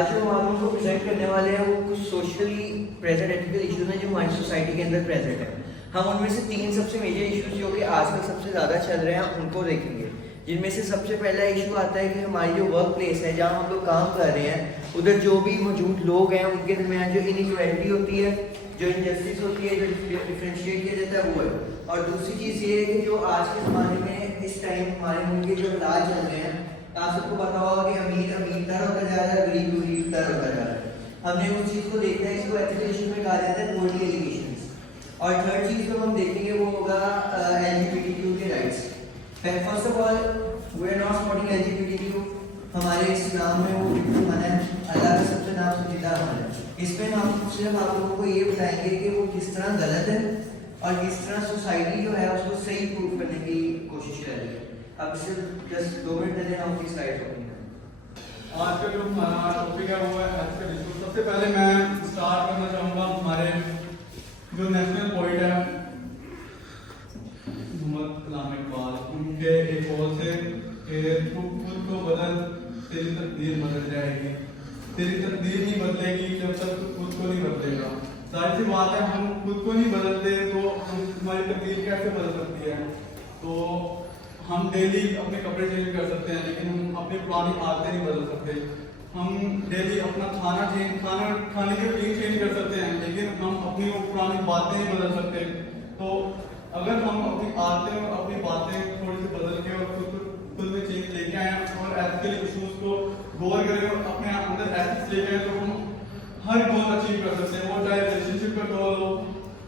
आज जो हम आपको प्रेजेंट करने वाले हैं वो कुछ सोशली प्रेजेंट एथिकल इश्यूज हैं जो हमारी सोसाइटी के अंदर प्रेजेंट है। हम उनमें से 3 सबसे मेजर इश्यूज जो कि आजकल सबसे ज़्यादा चल रहे हैं उनको देखेंगे। जिनमें से सबसे पहला इशू आता है कि हमारी जो वर्क प्लेस है जहाँ हम लोग काम कर रहे हैं उधर जो भी मौजूद लोग हैं उनके दरमियान जो इनइक्वालिटी होती है, जो इनजस्टिस होती है, जो डिफ्रेंशिएट किया जाता है वो है। और दूसरी चीज़ ये है कि जो आज के ज़माने में इस टाइम हमारे मुल्क के जो हालात चल रहे हैं, आप सबको पता होगा कि अमीर अमीरतर होता जा रहा है, गरीब गरीबतर होता जा रहा है। हमने उस चीज़ को देखना है, इसको एथिकल इशू में कहा जाता है पोवर्टी एलिगेशंस। और थर्ड चीज़ जो हम देखेंगे वो होगा एलजीबीटीक्यू के rights. First of all we are not supporting LGBTQ. हमारे इस्लाम में वो बिल्कुल मना है, अल्लाह का सबसे नाम सुजीदा अमल है। इसमें हम सिर्फ आप लोगों को ये बताएंगे कि वो किस तरह गलत है और किस तरह सोसाइटी जो है उसको सही प्रूव करने की कोशिश कर रही है। अब सिर्फ जस्ट 2 मिनट दे देना अपनी स्लाइड को। आज का जो हमारा टॉपिक है वो है एथिकल इशू। सबसे पहले मैं स्टार्ट करना चाहूँगा हमारे जो नेशनल पोइट है मोहम्मद कलाम इकबाल, उनके एक कॉल से कि तू खुद को बदल, तेरी तकदीर बदल जाएगी। तेरी तकदीर नहीं बदलेगी जब तक तू खुद को नहीं बदलेगा। जाहिर सी बात है, हम खुद को नहीं बदलते तो हमारी तकदीर कैसे बदल सकती है। तो हम डेली अपने कपड़े चेंज कर सकते हैं लेकिन हम अपनी पुरानी आदतें नहीं बदल सकते। हम डेली अपना खाने के रूटीन चेंज कर सकते हैं लेकिन हम अपनी वो पुरानी बातें नहीं बदल सकते। तो अगर हम अपनी आदतें और अपनी बातें थोड़ी सी बदल के और खुद में चेंज लेके आए और एथिकल इशूज को गौर करें और अपने अंदर एथिक्स लेके आए तो हम हर गोल अचीव कर सकते हैं। वो चाहे रिलेशनशिप का गोल हो,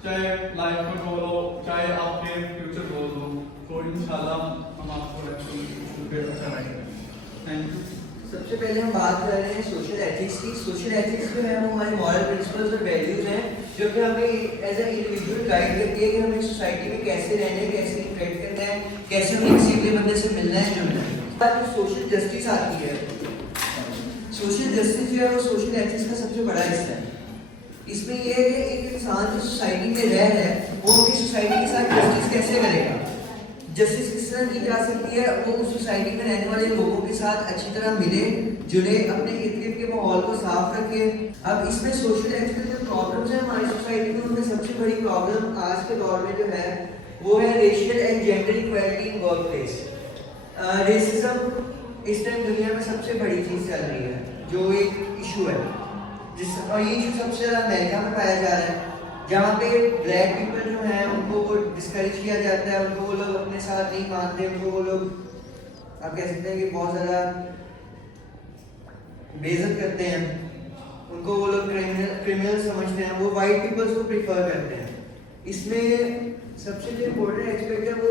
चाहे लाइफ का गोल हो, चाहे आपके फ्यूचर गोल हो। तो इंशाल्लाह हम आपको अच्छा रहेगा। Thank you. सबसे पहले हम बात कर रहे हैं सोशल एथिक्स की। सोशल एथिक्स जो है वो हमारे मॉरल प्रिंसिपल्स और वैल्यूज हैं जो कि हमें एज ए इंडिविजुअल गाइड करती है कि हमें सोसाइटी में कैसे रहना है, कैसे इंटरेक्ट करना है, कैसे हमें किसी अगले बंदे से मिलना है, जुड़ना है। बाद सोशल जस्टिस आती है। सोशल जस्टिस जो है वो सोशल एथिक्स का सबसे बड़ा हिस्सा है। इसमें यह है कि एक इंसान जो सोसाइटी में रह रहा है वो अपनी सोसाइटी के साथ जस्टिस कैसे करेगा। जस्टिस किस तरह की जा सकती है, वो उस सोसाइटी में रहने वाले लोगों के साथ अच्छी तरह मिले जुले, अपने इर्द गिर्द के माहौल को साफ रखे। अब इसमें सोशल एथिकल जो प्रॉब्लम्स हैं हमारी सोसाइटी में, उनमें सबसे बड़ी प्रॉब्लम आज के दौर में जो है वो है racial and gender equality in work place. Racism इस टाइम दुनिया में सबसे बड़ी चीज़ चल रही है, जो एक इशू है और ये इशू सबसे ज़्यादा अमेरिका में पाया जा रहा है, जहाँ पे ब्लैक पीपल जो हैं उनको वो डिस्करेज किया जाता है, उनको वो लोग अपने साथ नहीं मानते, उनको वो लोग आप कह सकते हैं कि बहुत ज़्यादा बेइज्जत करते हैं, उनको वो लोग क्रिमिनल समझते हैं, वो वाइट पीपल्स को प्रीफर करते हैं। इसमें सबसे जो इम्पोर्टेंट एस्पेक्ट है वो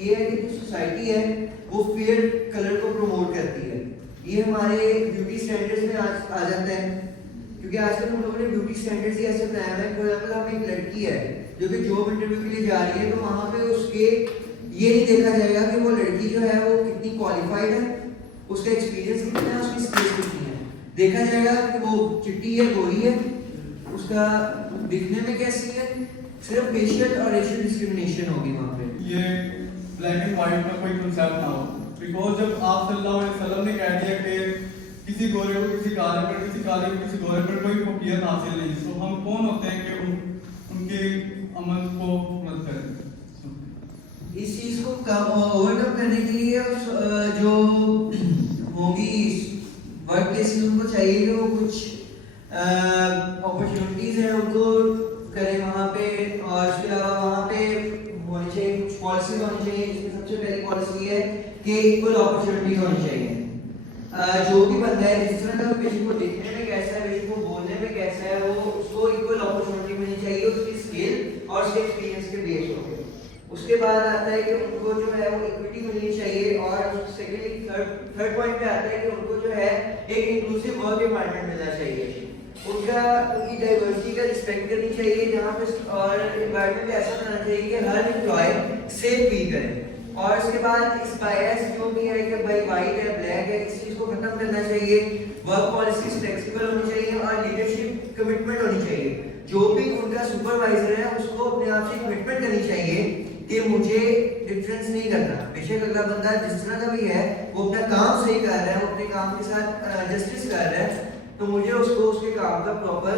ये है कि जो सोसाइटी है वो फेयर कलर को प्रमोट करती है। ये हमारे ब्यूटी स्टैंडर्ड्स में आ जाता है, क्योंकि आजकल हम लोगों ने ब्यूटी स्टैंडर्ड्स ही ऐसे बनाया है। फॉर एग्जाम्पल हम एक लड़की है जो कि जॉब इंटरव्यू के लिए जा रही है, तो वहाँ पे उसके ये नहीं देखा जाएगा कि वो लड़की जो है वो कितनी क्वालिफाइड है, उसका एक्सपीरियंस कितना है, उसकी स्किल्स कितनी है। देखा जाएगा कि वो चिट्टी है, गोरी है, उसका दिखने में कैसी है। सिर्फ फेशियल और रेशियल डिस्क्रिमिनेशन होगी वहाँ पे। ये ब्लैक एंड व्हाइट का कोई कंसेप्ट ना हो, बिकॉज जब आप सल्लल्लाहु अलैहि वसल्लम ने कह दिया कि किसी गोरे को किसी काले पर, किसी काले को किसी गोरे पर कोई फौकियत हासिल नहीं, तो हम कौन होते हैं कि उनके अमल को मदद करें। इस चीज़ को ओवरकम करने के लिए जो होगी वर्क प्लेसेस, उनको चाहिए कि वो कुछ अपॉर्चुनिटीज़ हैं उनको करें वहाँ पे, और उसके अलावा वहाँ पे होनी चाहिए कुछ पॉलिसीज होनी चाहिए, जिसमें सबसे पहली पॉलिसी है कि इक्वल अपॉर्चुनिटीज होनी चाहिए। जो भी बंदा है जिस तरह का पेशेंट को देखने में कैसा है, पेशेंट को बोलने में कैसा है, वो उसको इक्वल अपॉर्चुनिटी मिलनी चाहिए उसकी स्किल और उसके एक्सपीरियंस के बेस पे। उसके बाद आता है कि उनको जो है वो इक्विटी मिलनी चाहिए, और सेकेंडली थर्ड पॉइंट पे आता है कि उनको जो है एक इंक्लूसिव वर्क एनवायरनमेंट मिलना चाहिए, उनकी डाइवर्सिटी का रिस्पेक्ट करनी चाहिए जहाँ पे, और एनवायरनमेंट ऐसा होना चाहिए कि हर एम्प्लॉय सेफ फील करे। और इसके बाद इस बायस जो भी है कि भाई वाइट है ब्लैक है, इस चीज़ को खत्म करना चाहिए। वर्क पॉलिसीज फ्लेक्सिबल होनी चाहिए और लीडरशिप कमिटमेंट होनी चाहिए। जो भी उनका सुपरवाइजर है उसको अपने आप से कमिटमेंट करनी चाहिए कि मुझे डिफरेंस नहीं करना। बेशक अगला बंदा जिस तरह का भी है वो अपना काम सही कर रहा है, वो अपने काम के साथ जस्टिस कर रहा है, तो मुझे आपका प्रॉपर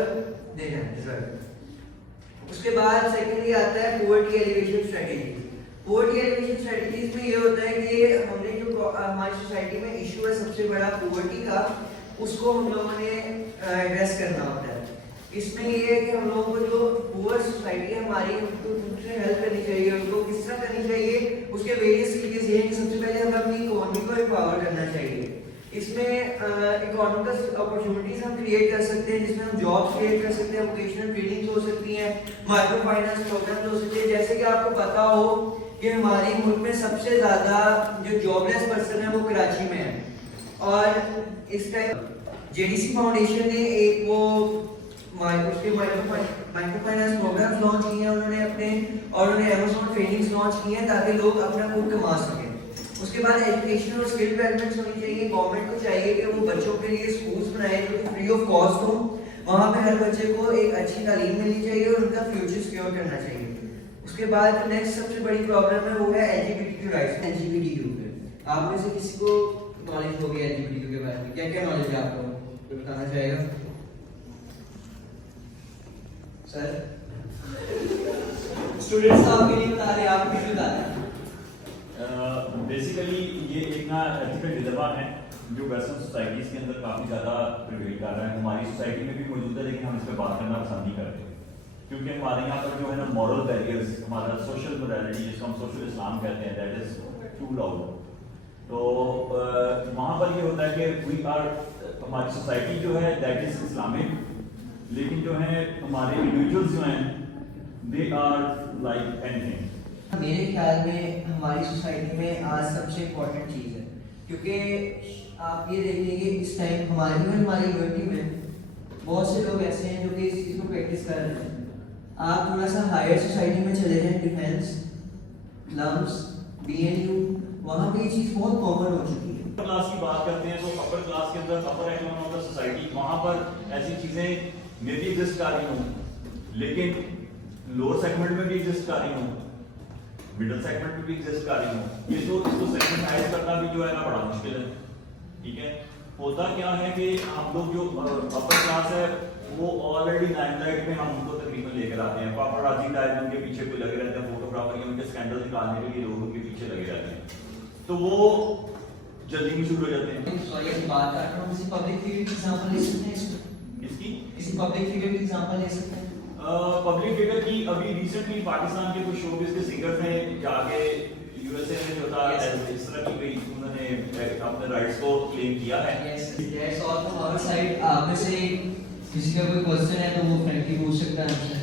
देना है रिजल्ट। उसके बाद सेकेंडली आता है poverty elevation strategy. Poverty elevation strategies में ये होता है कि हमने जो हमारी सोसाइटी में इशू है सबसे बड़ा पोवर्टी का, उसको हम लोगों ने एड्रेस करना होता है। इसमें ये है कि हम लोगों को जो पुअर सोसाइटी है हमारी, उनसे हेल्प करनी चाहिए। उनको किस तरह करनी चाहिए, उसके वेरियस तरीके ये हैं कि सबसे पहले हमें अपनी इकोनॉमी को एम्पावर करना चाहिए। इसमें इकोनॉमिक अपॉर्चुनिटीज हम क्रिएट कर सकते हैं, जिसमें हम जॉब्स क्रिएट कर सकते हैं, वोकेशनल ट्रेनिंग हो सकती है, माइक्रो फाइनेंस प्रोग्राम हो सकते हैं। जैसे कि आपको पता हो कि हमारे मुल्क में सबसे ज्यादा जो जॉबलेस पर्सन है वो कराची में है, और इस टाइम जेडीसी फाउंडेशन ने एक वो माइक्रो फाइनेंस प्रोग्राम्स लॉन्च किए हैं उन्होंने अपने, और उन्होंने अमेज़न ट्रेनिंग्स लॉन्च की हैं ताकि लोग अपना खुद कमा सकें। उसके बाद एजुकेशन और स्किल डेवलपमेंट होनी चाहिए। गवर्नमेंट को चाहिए कि वो बच्चों के लिए स्कूल्स बनाए जो कि फ्री ऑफ कॉस्ट हो, वहाँ पे हर बच्चे को एक अच्छी तालीम मिलनी चाहिए और उनका फ्यूचर सिक्योर करना चाहिए। उसके बाद जो नेक्स्ट सबसे बड़ी प्रॉब्लम है वो है एलजीबीटीक्यू राइट्स। एलजीबीटीक्यू पे आप में से किसी को नॉलेज होगी एलजीबीटीक्यू के बारे में? क्या क्या नॉलेज है आपको, कोई बताना चाहेगा? सर स्टूडेंट्स आपके लिए बता रहे हैं, आप कुछ बता रहे हैं। बेसिकली ये एक ना एथिकल डिलेमा है जो वेस्टर्न सोसाइटीज़ के अंदर काफ़ी ज़्यादा प्रिवेल कर रहा है। हमारी सोसाइटी में भी मौजूद है, लेकिन हम इस पर बात करना पसंद नहीं करते क्योंकि हमारे यहाँ पर जो है ना मॉरल बैरियर्स, हमारा सोशल मोरालिटी जिसको हम सोशल इस्लाम कहते हैं, दैट इज टू लाउड। तो वहाँ पर ये होता है कि वी आर, हमारी सोसाइटी जो है दैट इज इस्लामिक, लेकिन जो है हमारे इंडिविजुअल्स जो हैं दे आर लाइक एनीथिंग। मेरे ख्याल में हमारी सोसाइटी में आज सबसे इम्पोर्टेंट चीज़ है, क्योंकि आप ये देख लीजिए इस टाइम हमारी यूनिवर्सिटी में बहुत से लोग ऐसे हैं जो कि इस चीज़ को प्रैक्टिस कर रहे हैं। आप थोड़ा सा हायर सोसाइटी में चले जाएं, डिफेंस, लम्स, बीएनयू, वहाँ पे ये चीज़ बहुत कॉमन हो चुकी है। अपर क्लास की बात करते हैं तो अपर क्लास के अंदर अपर एक्लोन ऑफ द सोसाइटी, वहाँ पर ऐसी चीज़ें मे भी एग्जिस्ट कर रही हूँ, लेकिन लोअर सेगमेंट में भी एग्जिस्ट कर रही हूँ, मिडिल सेगमेंट में भी एग्जिस्ट कर रही हूँ। ये तो इसको सेगमेंटाइज करना भी जो है ना बड़ा मुश्किल है। ठीक है, होता क्या है कि हम लोग जो अपर क्लास है वो ऑलरेडी लाइमलाइट में हम उनको तकरीबन लेकर आते हैं। पापराजी टाइप उनके पीछे कोई लगे रहते हैं, फोटोग्राफर या उनके स्कैंडल निकालने के लिए लोग उनके पीछे लगे रहते हैं, तो वो जल्दी में शुरू हो जाते हैं। सॉरी ऐसी बात कर रहा हूँ, किसी पब्लिक फिगर की एग्जांपल ले सकते हैं इसमें? किसकी? किसी पब्लिक फिगर की एग्जांपल ले सकते हैं? पब्लिक फिगर की अभी रिसेंटली पाकिस्तान के कुछ शोबिस के सिंगर्स ने जाके यूएसए में जो था इस तरह की कोई उन्होंने अपने राइट्स को क्लेम किया है। Yes that's all from our side. आप में से किसी का कोई क्वेश्चन है तो वो फ्रैंकली पूछ सकता है हमसे।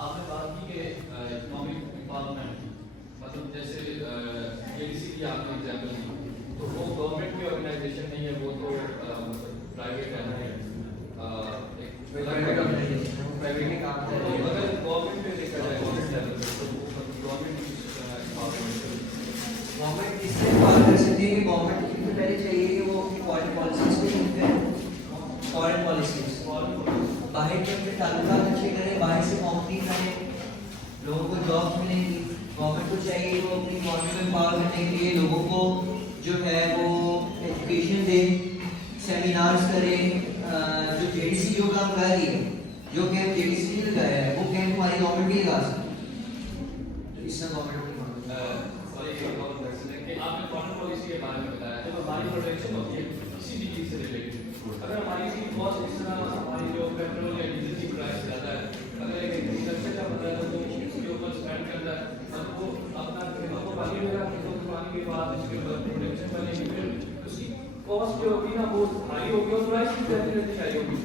आपने बात की कि इकोनॉमिक एम्पावरमेंट, मतलब जैसे जेडीसी की आपने एग्जांपल दी, तो वो गवर्नमेंट की ऑर्गेनाइजेशन नहीं है, वो तो मतलब प्राइवेट है, प्राइवेट ऑर्गेनाइजेशन है, प्राइवेट के काम कर रही है। अगर गवर्नमेंट पे देखा जाए गवर्नमेंट लेवल पे, तो गवर्नमेंट गवर्नमेंट इससे बात कर सकती है कि गवर्नमेंट को पहले चाहिए कि वो फॉरेन पॉलिसीज पे लिंक करें। फॉरेन पॉलिसीज बाहर के अपने ताल्लुकात अच्छे करें, बाहर से कॉम्पीट करें, लोगों को जॉब्स मिलेंगी। गवर्नमेंट को चाहिए वो अपनी इकोनॉमी को एम्पावर करने के लिए लोगों को जो है वो एजुकेशन दे, सेमिनार्स करें। जो जेडीसी जो काम कर रही है, जो कैंप जेडीसी ने लगाया है, वो कैंप हमारी गवर्नमेंट भी लगा सकती है। तो इससे गवर्नमेंट की मांग है। आपने फॉरेन पॉलिसी के बारे में बताया, जब हमारी प्रोटेक्शन होती है किसी भी चीज़ से रिलेटेड, अगर हमारी इसकी कॉस्ट इस तरह हमारी जो पेट्रोल या डीजल की प्राइस ज़्यादा है, अगर एक इंडस्ट्री का बता है तो उसके ऊपर स्पेंड करना है, मतलब वो अपना हमको पानी वगैरह तो पानी के बाद उसके ऊपर प्रोटेक्शन बनेगी, फिर उसकी कॉस्ट जो होगी ना वो हाई होगी और प्राइस भी डेफिनेटली हाई होगी।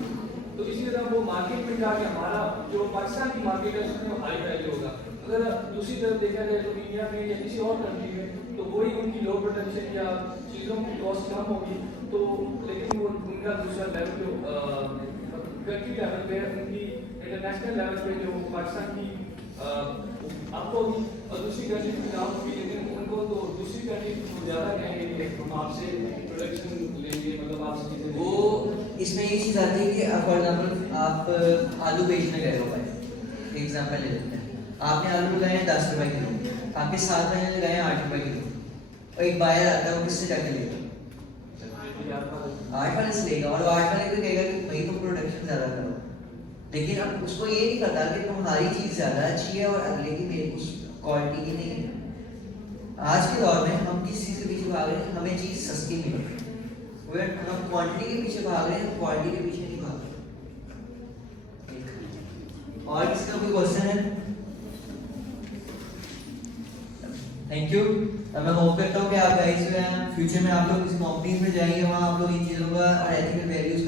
तो इसी तरह वो मार्केट में जाके हमारा जो पाकिस्तान की मार्केट है उसमें वो हाई वैल्यू होगा। अगर दूसरी तरफ देखा जाए तो इंडिया में या किसी और कंट्री में तो वही उनकी लो प्रोडक्शन या चीज़ों की कॉस्ट कम होगी, तो लेकिन वो उनका दूसरा लेवल जो कंट्री लेवल पे उनकी इंटरनेशनल लेवल पे जो पाकिस्तान की अप होगी और दूसरी कंट्री की डाउन होगी, लेकिन उनको तो दूसरी कंट्री को ज़्यादा कहेंगे हम आपसे प्रोडक्शन लेंगे, मतलब आपसे चीज़ें वो इसमें ये चीज़ आती है कि फॉर एग्जाम्पल आप आलू बेचने गए हो भाई, एग्जाम्पल ले लेते हैं। आपने आलू लगाए हैं 10 रुपए किलो, आपके साथ वाले ने लगाए हैं 8 रुपए किलो, और एक बायर आता है वो किससे जाके लेगा? ये आपका 8 वाले से लेगा और 8 वाले को कहेगा कि भाई तुम प्रोडक्शन ज्यादा करो, लेकिन अब उसको ये नहीं पता कि तुम्हारी चीज ज्यादा अच्छी है और अगले की मेरी उस क्वालिटी की नहीं है। आज के दौर में हम किस चीज के पीछे भाग रहे हैं, हमें चीज सस्ती मिले, हम क्वांटिटी के पीछे भाग रहे हैं, क्वालिटी के पीछे नहीं भाग रहे। और किसी का कोई क्वेश्चन है? Thank you. मैं होप करता हूँ कि आप गाइस जो है फ्यूचर में आप लोग किसी कंपनीज में जाएंगे, वहाँ आप लोग इन चीज़ों का और एथिकल वैल्यूज